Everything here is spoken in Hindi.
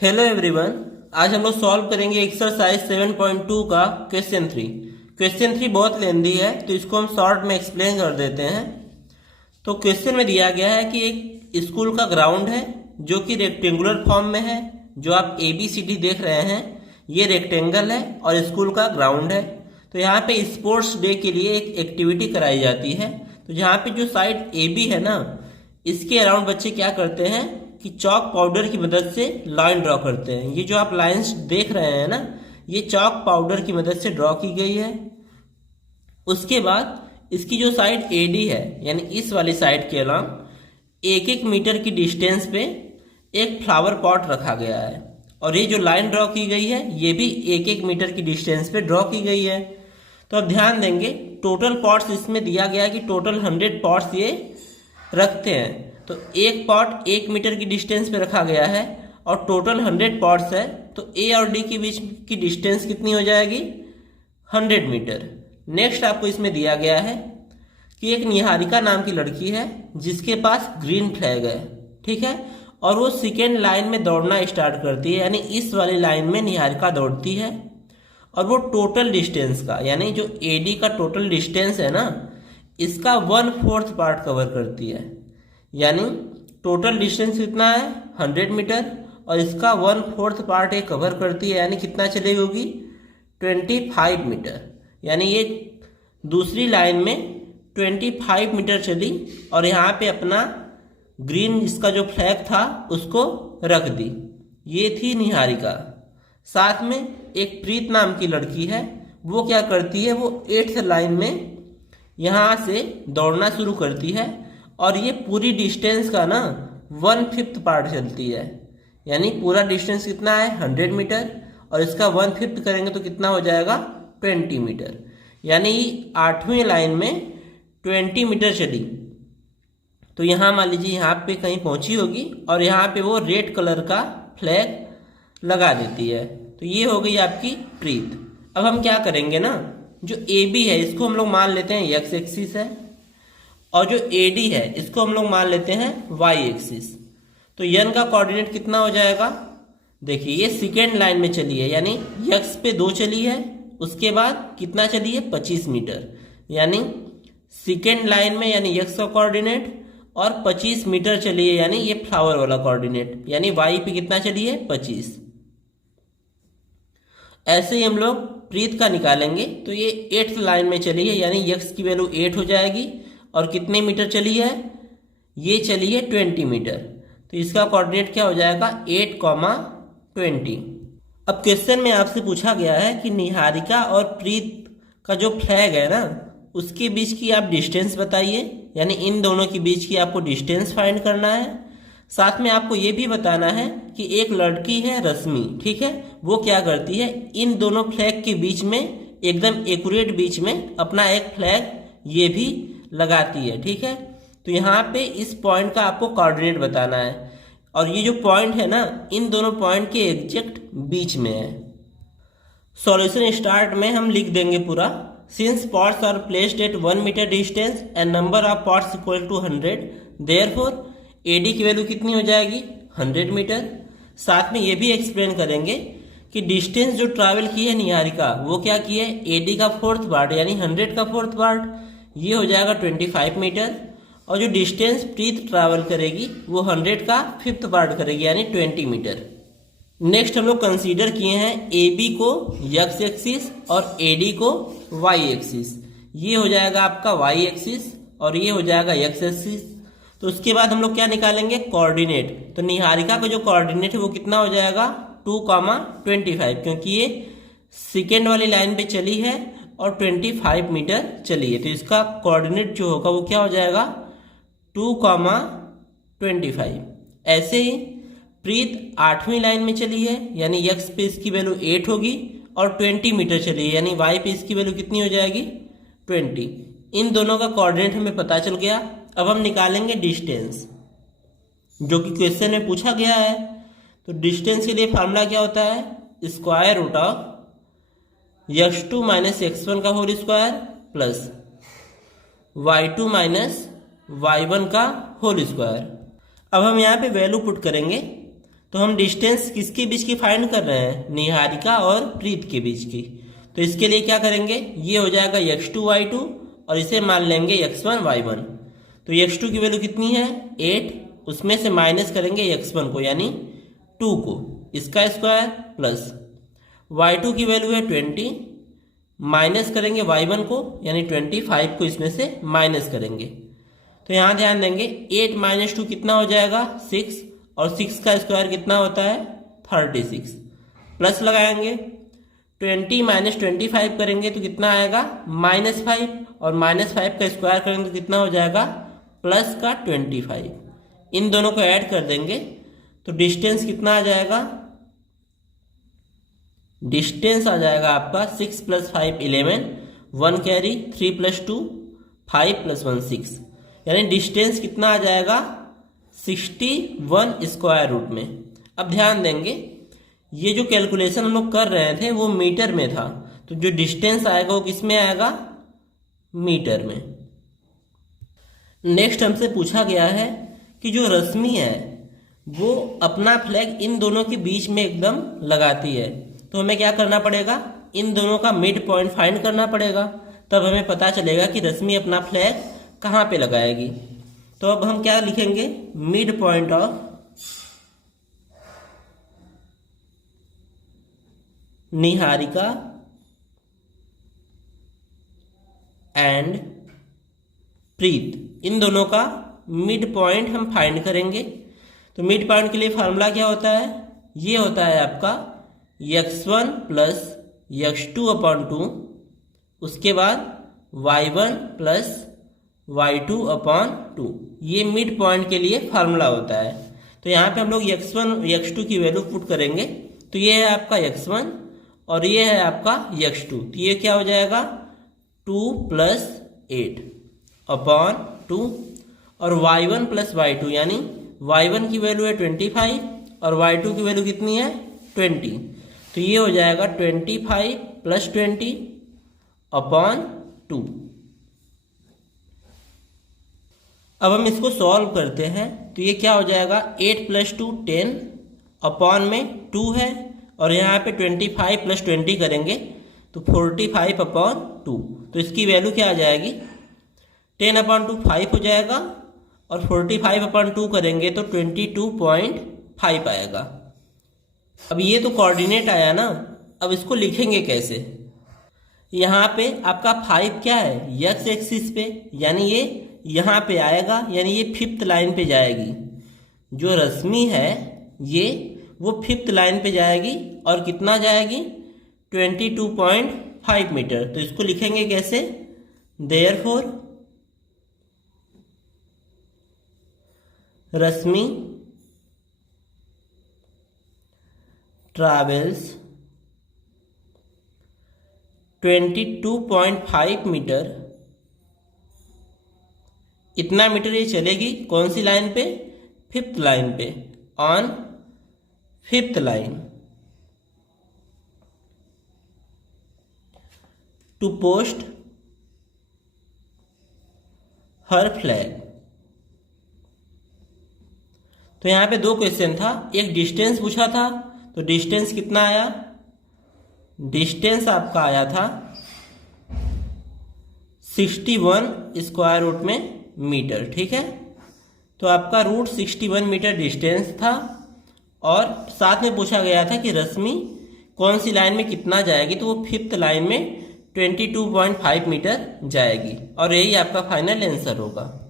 Hello everyone. आज हम लोग सॉल्व करेंगे एक्सरसाइज 7.2 का क्वेश्चन 3। क्वेश्चन 3 बहुत लेंदी है तो इसको हम शॉर्ट में एक्सप्लेन कर देते हैं। तो क्वेश्चन में दिया गया है कि एक स्कूल का ग्राउंड है जो कि रेक्टेंगुलर फॉर्म में है। जो आप ABCD देख रहे हैं ये रेक्टेंगल है और स्कूल का ग्राउंड है। तो यहाँ पे स्पोर्ट्स डे के लिए एक एक्टिविटी कराई जाती है। तो यहाँ पे जो साइड AB है ना, इसके अराउंड बच्चे क्या करते हैं कि चॉक पाउडर की मदद से लाइन ड्रॉ करते हैं। ये जो आप लाइंस देख रहे हैं ना, ये चॉक पाउडर की मदद से ड्रॉ की गई है। उसके बाद इसकी जो साइड AD है यानी इस वाली साइड के अलावा 1-1 मीटर की डिस्टेंस पे एक फ्लावर पॉट रखा गया है और ये जो लाइन ड्रॉ की गई है ये भी 1-1 मीटर की डिस्टेंस पे ड्रॉ की गई है। तो अब ध्यान देंगे, टोटल पॉट्स इसमें दिया गया है कि टोटल 100 पॉट्स ये रखते हैं। तो एक पॉट 1 मीटर की डिस्टेंस पे रखा गया है और टोटल 100 पॉट्स है, तो A और D के बीच की डिस्टेंस कितनी हो जाएगी? 100 मीटर। नेक्स्ट आपको इसमें दिया गया है कि एक निहारिका नाम की लड़की है जिसके पास ग्रीन फ्लैग है, ठीक है, और वो सेकेंड लाइन में दौड़ना स्टार्ट करती है, यानी इस वाली लाइन में निहारिका दौड़ती है और वो टोटल डिस्टेंस का यानी जो AD का टोटल डिस्टेंस है ना, इसका 1/4 पार्ट कवर करती है। यानी टोटल डिस्टेंस कितना है? 100 मीटर और इसका 1/4 पार्ट ये कवर करती है, यानी कितना चली होगी? 25 मीटर। यानी ये दूसरी लाइन में 25 मीटर चली और यहाँ पे अपना ग्रीन इसका जो फ्लैग था उसको रख दी। ये थी निहारिका। साथ में एक प्रीत नाम की लड़की है, वो क्या करती है, वो 8th लाइन में यहाँ से दौड़ना शुरू करती है और ये पूरी डिस्टेंस का ना 1/5 पार्ट चलती है। यानी पूरा डिस्टेंस कितना है? 100 मीटर और इसका 1/5 करेंगे तो कितना हो जाएगा? 20 मीटर। यानी 8वीं लाइन में 20 मीटर चली। तो यहाँ मान लीजिए यहाँ पे कहीं पहुंची होगी और यहाँ पे वो रेड कलर का फ्लैग लगा देती है। तो ये हो गई आपकी प्रीत। अब हम क्या करेंगे ना, जो AB है इसको हम लोग मान लेते हैं X एक्सिस है और जो AD है इसको हम लोग मान लेते हैं Y एक्सिस। तो N का कोऑर्डिनेट कितना हो जाएगा? देखिए ये सेकेंड लाइन में चली है, यानी X पे 2 चली है, उसके बाद कितना चली है? 25 मीटर। यानी सेकेंड लाइन में यानी X का कोऑर्डिनेट और 25 मीटर चली है, यानी ये फ्लावर वाला कोऑर्डिनेट, यानी Y पे कितना चली है? 25। ऐसे ही हम लोग प्रीत का निकालेंगे। तो ये 8th लाइन में चली है, यानी X की वैल्यू 8 हो जाएगी और कितने मीटर चली है? ये चली है 20 मीटर। तो इसका कोऑर्डिनेट क्या हो जाएगा? 8,20। अब क्वेश्चन में आपसे पूछा गया है कि निहारिका और प्रीत का जो फ्लैग है ना, उसके बीच की आप डिस्टेंस बताइए, यानी इन दोनों के बीच की आपको डिस्टेंस फाइंड करना है। साथ में आपको ये भी बताना है कि एक लड़की है रश्मि, ठीक है, वो क्या करती है, इन दोनों फ्लैग के बीच में एकदम एक्यूरेट बीच में अपना एक फ्लैग ये भी लगाती है, ठीक है। तो यहाँ पे इस पॉइंट का आपको कोऑर्डिनेट बताना है और ये जो पॉइंट है ना, इन दोनों पॉइंट के एग्जैक्ट बीच में है। सॉल्यूशन स्टार्ट में हम लिख देंगे पूरा, since pots are placed at 1 metre distance and number of pots equal to 100, therefore AD की वैल्यू कितनी हो जाएगी? 100 मीटर। साथ में ये भी एक्सप्लेन करेंगे कि डिस्टेंस जो ट्रैवल की है निहारिका, वो क्या की है? AD का 4th पार्ट यानी 100 का 4th पार्ट, ये हो जाएगा 25 मीटर। और जो डिस्टेंस प्रीत ट्रैवल करेगी वो 100 का 5th पार्ट करेगी, यानी 20 मीटर। नेक्स्ट हम लोग कंसीडर किए हैं AB को X एक्सिस और AD को Y एक्सिस। ये हो जाएगा आपका Y एक्सिस और ये हो जाएगा X एक्सिस। तो उसके बाद हम लोग क्या निकालेंगे? कोऑर्डिनेट। तो निहारिका का जो कोऑर्डिनेट है वो कितना हो जाएगा? 2,25, क्योंकि ये सेकेंड वाली लाइन पे चली है और 25 मीटर चली है। तो इसका कोऑर्डिनेट जो होगा वो क्या हो जाएगा? 2,25। ऐसे ही प्रीत 8वीं लाइन में चली है, यानी X पे इसकी वैल्यू 8 होगी और 20 मीटर चली है, यानी Y पे इसकी वैल्यू कितनी हो जाएगी? 20। इन दोनों का कोऑर्डिनेट हमें पता चल गया। अब हम निकालेंगे डिस्टेंस, जो कि क्वेश्चन में पूछा गया है। तो डिस्टेंस के लिए फार्मूला क्या होता है? Square root of x2 minus x1 का whole square plus y2 minus y1 का होल स्क्वायर। अब हम यहाँ पे वैल्यू पुट करेंगे। तो हम डिस्टेंस किसके बीच की फाइंड कर रहे हैं, निहारिका और प्रीत के बीच की। तो इसके लिए क्या करेंगे, ये हो जाएगा x2 y2 और इसे मान लेंगे x1 y1। तो x2 की वैल्यू कितनी है 8, उसमें से माइनस करेंगे x1 को यानी 2 को, इसका स्क्वायर प्लस y2 की वैल्यू है 20, माइनस करेंगे y1 को यानी 25 को इसमें से माइनस करेंगे। तो यहाँ ध्यान देंगे 8 माइनस 2 कितना हो जाएगा 6, और 6 का स्क्वायर कितना होता है 36, प्लस लगाएंगे 20 माइनस 25 करेंगे तो कितना आएगा -5, और -5 का स्क्वायर करेंगे तो कितना हो जाएगा प्लस का 25। इन दोनों को ऐड कर देंगे तो डिस्टेंस कितना आ जाएगा, डिस्टेंस आ जाएगा आपका 6 + 5 11, 1 कैरी 3 + 2 5 + 1 6, यानी डिस्टेंस कितना आ जाएगा 61 स्क्वायर रूट में। अब ध्यान देंगे ये जो कैलकुलेशन हम लोग कर रहे थे वो मीटर में था, तो जो डिस्टेंस आएगा वो किस में आएगा, मीटर में। नेक्स्ट हमसे पूछा गया है कि जो रश्मि है वो अपना फ्लैग इन दोनों के बीच में एकदम लगाती है, तो हमें क्या करना पड़ेगा, इन दोनों का मिड पॉइंट फाइंड करना पड़ेगा, तब हमें पता चलेगा कि रश्मि अपना फ्लैग कहाँ पे लगाएगी। तो अब हम क्या लिखेंगे, mid point of Niharika and Preet, इन दोनों का मिड पॉइंट हम फाइंड करेंगे। तो मिड पॉइंट के लिए फार्मूला क्या होता है, ये होता है आपका x1 + x2/2, उसके बाद y1 + y2/2, ये मिड पॉइंट के लिए फार्मूला होता है। तो यहाँ पे हम लोग x1 x2 की वैल्यू पुट करेंगे, तो ये है आपका x1 और ये है आपका x2, तो ये क्या हो जाएगा 2 + 8/2, और y1 + y2 यानी y1 की वैल्यू है 25 और y2 की वैल्यू कितनी है 20, तो ये हो जाएगा 25 + 20/2। अब हम इसको सॉल्व करते हैं, तो ये क्या हो जाएगा 8 + 2 10 अपॉन में 2 है, और यहाँ पे 25 + 20 करेंगे तो 45/2, तो इसकी वैल्यू क्या आ जाएगी 10/2 5 हो जाएगा, और 45/2 करेंगे तो 22.5 आएगा। अब ये तो कोऑर्डिनेट आया ना, अब इसको लिखेंगे कैसे, यहाँ पे आपका 5 क्या है x एक्सिस पे, यानी ये यहाँ पे आएगा, यानी ये 5th लाइन पे जाएगी। जो रश्मि है ये वो 5th लाइन पे जाएगी और कितना जाएगी 22.5 मीटर। तो इसको लिखेंगे कैसे, देयरफॉर रश्मि ट्रैवल्स 22.5 मीटर, इतना मीटर ये चलेगी कौन सी लाइन पे, 5th लाइन पे, on 5th line, to post her flag. तो यहाँ पे 2 क्वेश्चन था, एक डिस्टेंस पूछा था, तो डिस्टेंस कितना आया, डिस्टेंस आपका आया था 61 स्क्वायर रूट में मीटर, ठीक है। तो आपका रूट 61 मीटर डिस्टेंस था, और साथ में पूछा गया था कि रश्मि कौन सी लाइन में कितना जाएगी, तो वो 5th लाइन में 22.5 मीटर जाएगी, और यही आपका फाइनल आंसर होगा।